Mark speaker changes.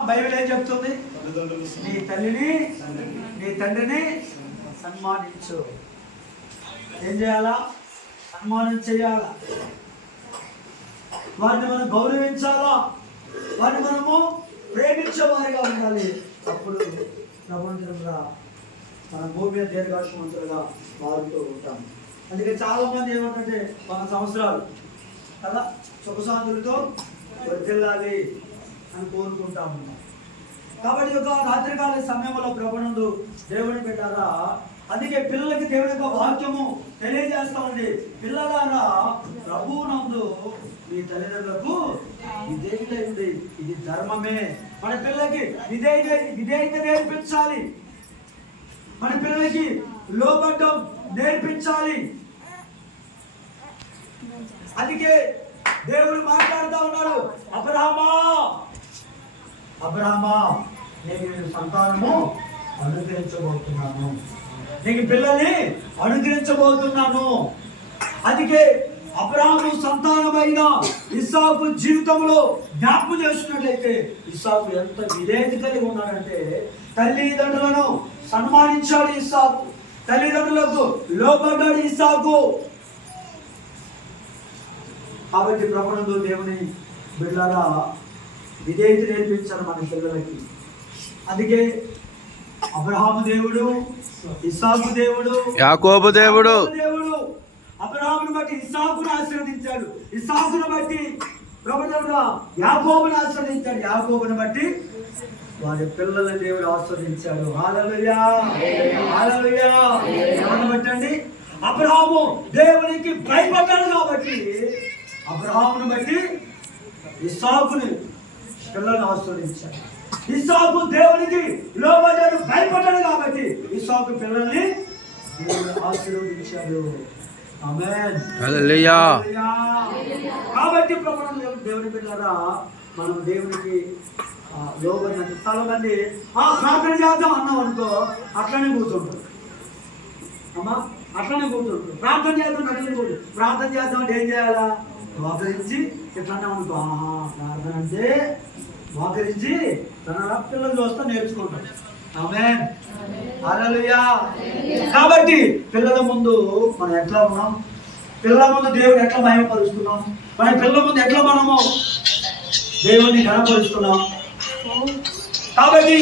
Speaker 1: Bible ఏం చెప్తుంది? నీ తల్లిని నీ తండ్రిని సన్మానించు. ఏం చేయాలా? సన్మానం చేయాలా? వారిని మనం గౌరవించాలా? వారిని మనము ప్రేమించే వారిగా ఉండాలి. అప్పుడు ప్రపంచంగా మన భూమి మీద దీర్ఘాయుషమంతులుగా మారుతూ ఉంటాం. అందుకే చాలా మంది ఏమంటే మన సంవత్సరాలు కదా? సుఖశాంతులతో వర్ధిల్లాలి. అని కోరుకుంటా ఉన్నాం. కాబట్టి ఒక రాత్రికాల సమయంలో ప్రభునందు దేవుని పెట్టారా అందుకే పిల్లలకి దేవుని యొక్క వాక్యము తెలియజేస్తా ఉంది. పిల్లలారా ప్రభునందు మీ తల్లిదండ్రులకు విధేయులైంది ఇది ధర్మమే. మన పిల్లలకి విధేయత విధేయత నేర్పించాలి. మన పిల్లలకి లోబడ్డం నేర్పించాలి. అందుకే దేవుడు మాట్లాడుతూ ఉన్నాడు. అబ్రహమా నేను నీ సంతానము అనుగ్రహించబోతున్నాను. నీకు పిల్లల్ని అనుగ్రహించబోతున్నాను. అందుకే అబ్రహాము సంతానమైన ఇస్సాకు జీవితంలో జ్ఞాపకం చేసుకున్నట్లయితే ఇస్సాకు ఎంత విధేయత కలిగి ఉన్నాడంటే తల్లిదండ్రులను సన్మానించాడు ఇస్సాకు. తల్లిదండ్రులకు లోపడ్డాడు ఇస్సాకు. కాబట్టి ప్రపంచంలో దేవుని బిడ్డగా విధేయత నేర్పించారు మన పిల్లలకి. అందుకే అబ్రహాము దేవుడు ఇస్సాకు దేవుడు
Speaker 2: యాకోబు దేవుడు.
Speaker 1: దేవుడు అబ్రహామును బట్టి ఇస్సాకును ఆశీర్వదించాడు. ఇస్సాకును బట్టి ప్రభుత్వంలో యాకోబును ఆశీర్వదించాడు. యాకోబును బట్టి వారి పిల్లల దేవుడు ఆస్వాదించాడు హాలలుయా హాలలుయా ఎవరిని బట్టండి? అబ్రహాము దేవునికి భయపడ్డాడు కాబట్టి అబ్రహామును బట్టి ఇస్సాకుని పిల్లల్ని ఆస్వాదించాడు ఇస్సాకు దేవునికి లోబడ్డాడు భయపడ్డాడు కాబట్టి ఇస్సాకు పిల్లల్ని ఆశీర్వదించాడు. కాబట్టి ప్రభుత్వం దేవుని బిడ్డారా మనం దేవునికి ఆ, లోబడినంత చాలా మంది ఆ ప్రార్థన చేద్దాం అన్నాం అనుకో అట్లనే కూర్చుంటారు. అమ్మా అట్లనే కూర్చుంటారు ప్రార్థన చేద్దాం అట్లనే కూర్చు ప్రార్థన చేద్దాం ఏం చేయాలా? మోకరించి ఇట్లానే ఉంటాం ప్రార్థన అంటే మోకరించి తన పిల్లలు చూస్తా నేర్చుకుంటాం. ఆమె అరలుయా కాబట్టి పిల్లల ముందు మనం ఎట్లా ఉన్నాం? పిల్లల ముందు దేవుడు ఎట్లా మహిమపరుస్తున్నాం? మన పిల్లల ముందు ఎట్లా మనము దేవుణ్ణి గణపరుస్తున్నాం కాబట్టి